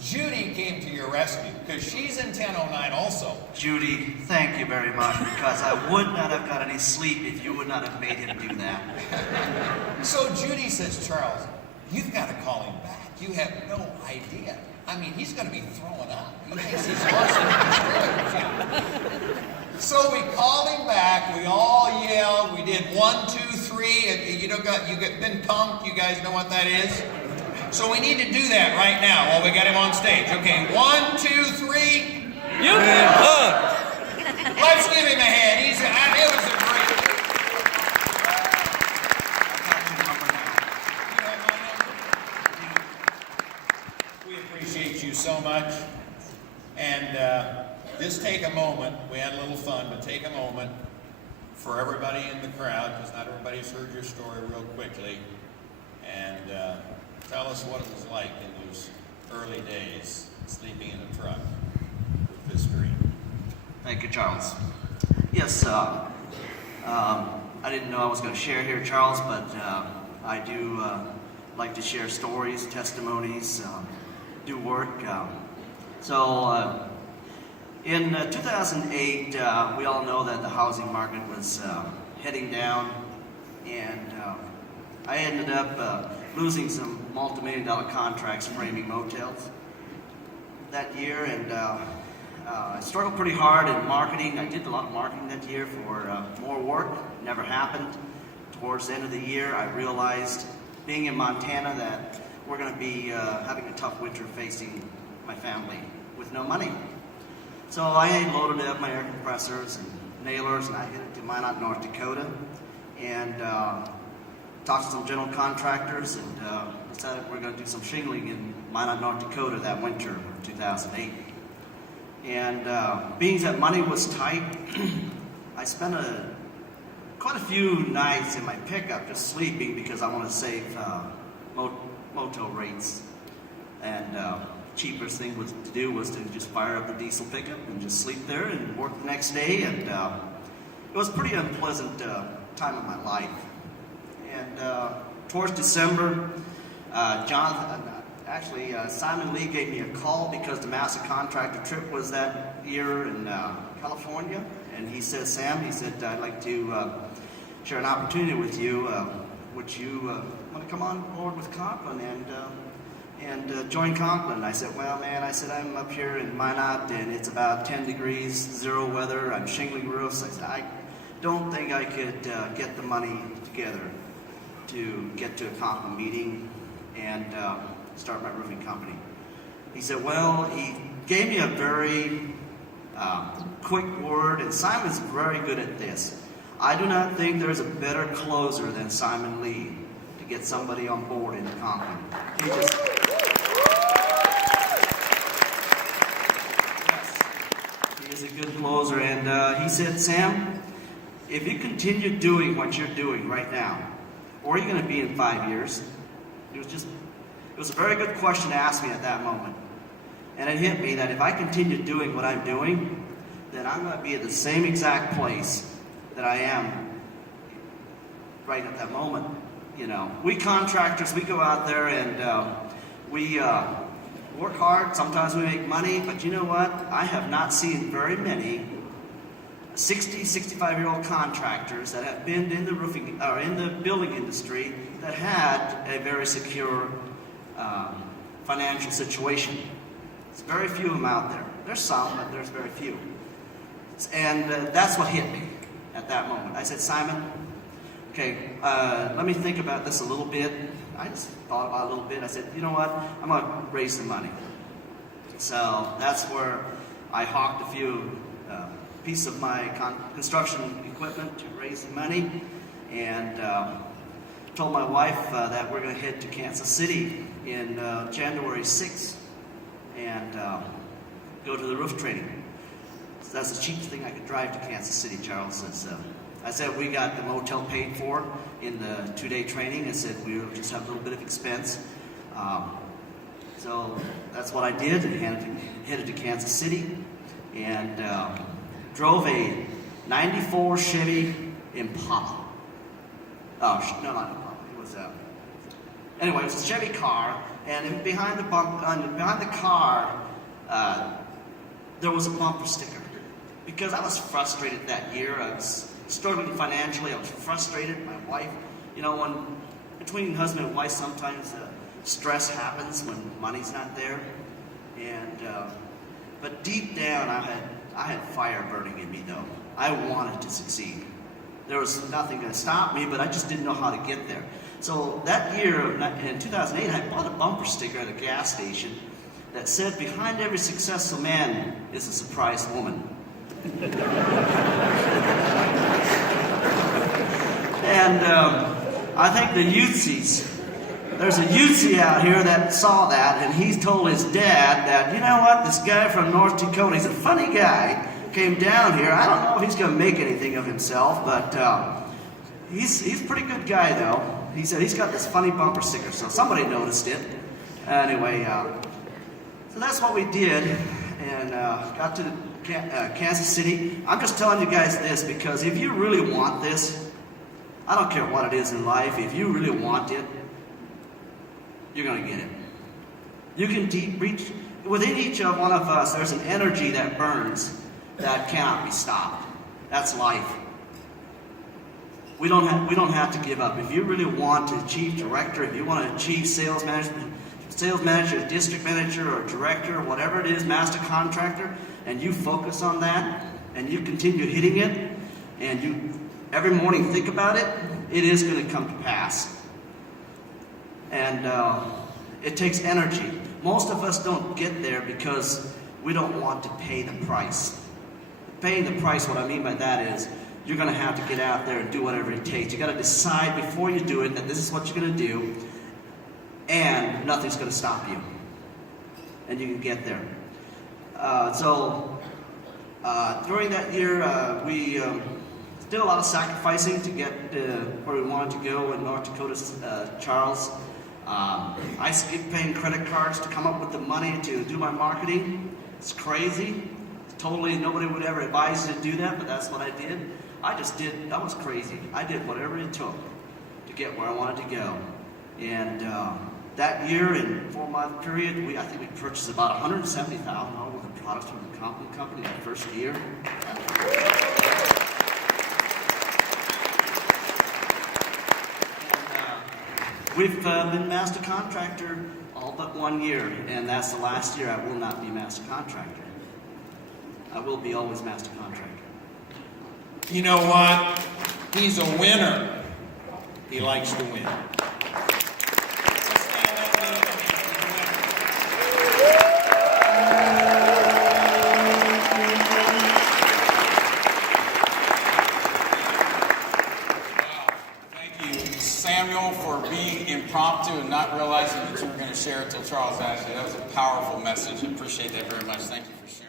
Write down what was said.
Judy came to your rescue, because she's in 1009 also. Judy, thank you very much, because I would not have got any sleep if you would not have made him do that. So Judy says, Charles, you've got to call him back. You have no idea. I mean, he's going to be throwing up. He thinks he's lost it. So we called him back. We all yelled. We did 1, 2, 3. You get been punked. You guys know what that is? So we need to do that right now while we got him on stage. Okay, 1, 2, 3. You've been punked. Let's give him a hand. It was a great. We appreciate you so much. And just take a moment. We had a little fun, but take a moment for everybody in the crowd, because not everybody's heard your story real quickly. And tell us what it was like in those early days, sleeping in a truck with this dream. Thank you, Charles. Yes, I didn't know I was going to share here, Charles, but I do like to share stories, testimonies, do work. In 2008, we all know that the housing market was heading down, and I ended up losing some multi-million-dollar contracts framing motels that year, and I struggled pretty hard in marketing. I did a lot of marketing that year for more work. Never happened. Towards the end of the year, I realized, being in Montana, that we're going to be having a tough winter facing my family with no money. So I loaded up my air compressors and nailers, and I headed to Minot, North Dakota, and talked to some general contractors, and decided we're going to do some shingling in Minot, North Dakota that winter of 2008. And being that money was tight, I spent quite a few nights in my pickup just sleeping, because I want to save motel rates. And cheapest thing to do was to just fire up the diesel pickup and just sleep there and work the next day. And it was a pretty unpleasant time of my life. And towards December, Simon Lee gave me a call, because the master contractor trip was that year in California. And he said, Sam, he said, I'd like to share an opportunity with you. Would you want to come on board with Conklin and join Conklin? And I said, well, man, I said, I'm up here in Minot, and it's about 10 degrees, 0 weather. I'm shingling roofs. I said, I don't think I could get the money together to get to a Conklin meeting and start my roofing company. He said, well, he gave me a very quick word, and Simon's very good at this. I do not think there's a better closer than Simon Lee to get somebody on board in Conklin. He is a good closer, and he said, Sam, if you continue doing what you're doing right now, where are you going to be in 5 years? It was a very good question to ask me at that moment. And it hit me that if I continue doing what I'm doing, then I'm going to be at the same exact place that I am right at that moment. You know, we contractors, we go out there and we work hard. Sometimes we make money, but you know what? I have not seen very many 60, 65-year-old contractors that have been in the roofing or in the building industry that had a very secure financial situation. There's very few of them out there. There's some, but there's very few. And that's what hit me at that moment. I said, Simon, okay, let me think about this a little bit. I just thought about it a little bit. I said, you know what? I'm going to raise some money. So that's where I hawked a few pieces of my construction equipment to raise the money, and told my wife that we're going to head to Kansas City in January 6th and go to the roof training. So that's the cheapest thing I could drive to Kansas City, Charles. I said we got the motel paid for in the 2-day training. I said we'll just have a little bit of expense. So that's what I did, and headed to Kansas City, and drove a 94 Chevy Impala. Oh, no, not Impala. It was anyway, it was a Chevy car, and behind the car, there was a bumper sticker. Because I was frustrated that year. I was struggling financially. I was frustrated. My wife, when between husband and wife, sometimes stress happens when money's not there. And but deep down, I had fire burning in me, though. I wanted to succeed. There was nothing going to stop me, but I just didn't know how to get there. So that year, in 2008, I bought a bumper sticker at a gas station that said, "Behind every successful man is a surprised woman." And I think the youthsies, there's a youthsie out here that saw that, and he told his dad that, you know what, this guy from North Dakota, he's a funny guy, came down here. I don't know if he's going to make anything of himself, but he's a pretty good guy, though. He said he's got this funny bumper sticker, so somebody noticed it. Anyway, so that's what we did, and got to Kansas City. I'm just telling you guys this because if you really want this, I don't care what it is in life, if you really want it, you're going to get it. You can reach, within each one of us, there's an energy that burns that cannot be stopped. That's life. We don't have to give up. If you really want to achieve director, if you want to achieve sales manager, district manager, or director, whatever it is, master contractor, and you focus on that, and you continue hitting it, and you every morning think about it, it is going to come to pass. And it takes energy. Most of us don't get there because we don't want to pay the price. Paying the price, what I mean by that is, you're going to have to get out there and do whatever it takes. You got to decide before you do it that this is what you're going to do, and nothing's going to stop you. And you can get there. During that year, we did a lot of sacrificing to get where we wanted to go in North Dakota's Charles. I skipped paying credit cards to come up with the money to do my marketing. It's crazy. Totally, nobody would ever advise you to do that, but that's what I did. That was crazy. I did whatever it took to get where I wanted to go. And that year, in a 4-month period, I think we purchased about $170,000 worth of products from the Conklin company that first year. We've been master contractor all but 1 year, and that's the last year I will not be master contractor. I will be always master contractor. You know what? He's a winner. He likes to win. Samuel, for being impromptu and not realizing that you were going to share it till Charles asked you. That was a powerful message. I appreciate that very much. Thank you for sharing.